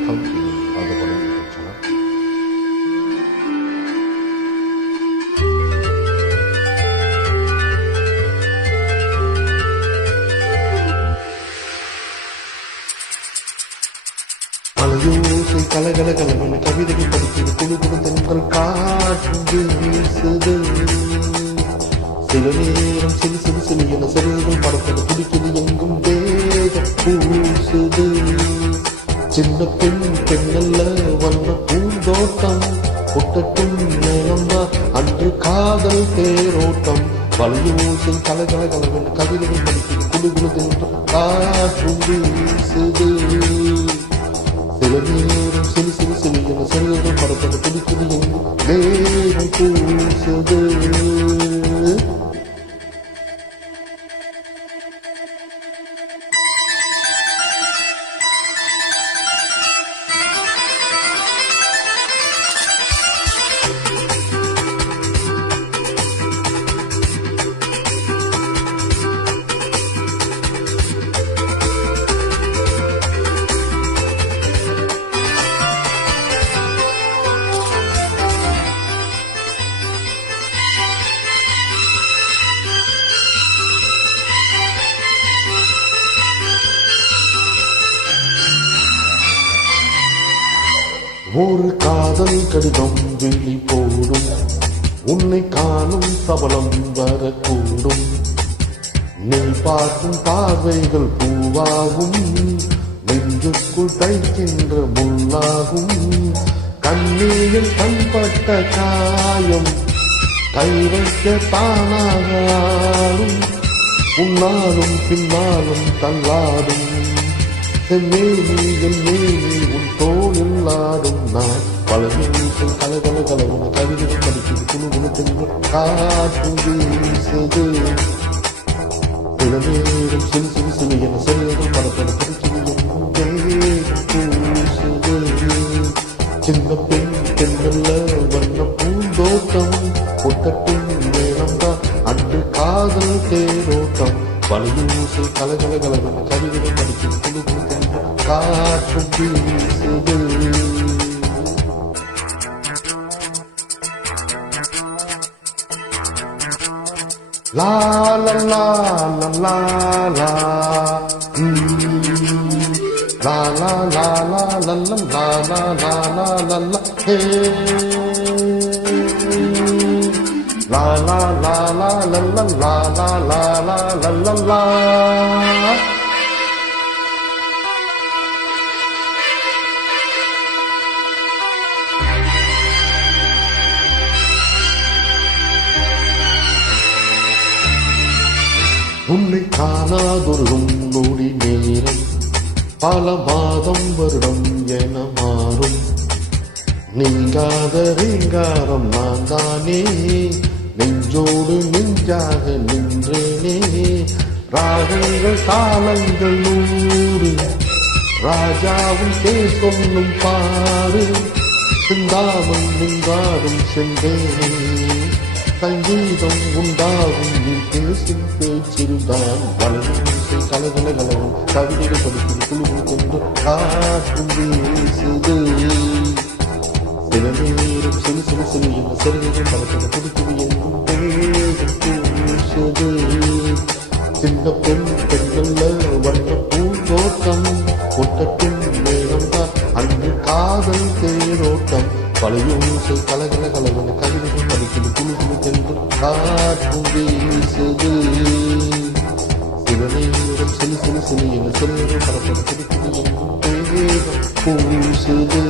கதம் அது கவிதைகள் படித்தது குழு குடுத்தனங்கள் காற்று வீசுது சில நேரம் சிறு சிறு சிறு என சிறுகள் படத்தது குடிக்குது எங்கும் வேக பூசுது சின்ன பெண் பெண்ணல்ல வண்ண பூந்தோட்டம் கொட்டட்டும் நேரம்தான் அன்று காதல் தேரோட்டம். வலையோசை கலகல கலவன கவிதைகள் படிக்கிறது குழு குழு தென்றல் காற்று வீசுது. சில நேரம் சிறு சிறு சிறு என சிறுகள் படத்தில் பிடிக்குது எங்கும் வேகம் பூசுது. ஒரு காதல் கடிதம் வெளி போடும். உன்னை காணும் சபலம் வரக்கூடும். நீ பார்க்கும் பார்வைகள் பூவாகும். நெஞ்சுக்குள் தைக்கின்ற முள்ளாகும். கண்ணீரில் தன்பட்ட காயம் கைவைக்க தானாகும் உன்னாலும் பின்னாலும் தள்ளாடும். செம்மேனி என் காற்று வீசுது. சில நேரம் சிறு சிறு சிறு என சிறுகள் படப்பட பிடிக்குது பூசுது. சின்ன பெண் பெண்ணல்ல வண்ண பூந்தோட்டம். நேரம் தான் அன்று காதல் தேரோட்டம். வலையூசை கலகல கலகல கவிதை படிக்கும் குழு காற்று வீசுது. 啦啦啦啦啦啦，嗯，啦啦啦啦啦啦啦啦啦啦啦啦，嘿，啦啦啦啦啦啦啦啦啦啦啦啦啦。உன்னை காணாதொரு நொடி நேரம் பல மாதம் வருடம் என மாறும். நீங்காத ரீங்காரம் நான் தானே நெஞ்சோடு நெஞ்சாக நின்றேனே. ராகங்கள் தாளங்கள் நூறு ராஜாவும் தேசொன்னும் பாரு சிந்தாமல் நின்றாடும் சென்றேனே சங்கீதம் உண்டாகும் நீ விழுக்கும் பேச்சில்தான் வளர்ந்து கலகல கலவும் கவிதைகள் படிக்கும் குழு கொண்டு காற்றும் வீசுது. சில நேரம் சிறு சிறு சிறு என்ன சிறுநீரம் பலப்பட பிடிக்கும் பேசுது. சின்ன பெண் பெண்ணல்ல வண்ண பூந்தோட்டம் ஒட்டத்தின் நேரம் தான் அன்று காதல் தே பழையோசை கலகல கலகல கவிதைகள் படிக்கிறது குழு குழு தென்பு காற்றும் வீசுது சிவனையிடம் சிலு சிலு சிலு என சொல்லுங்கள் பலப்பட திருப்பதி பூசுது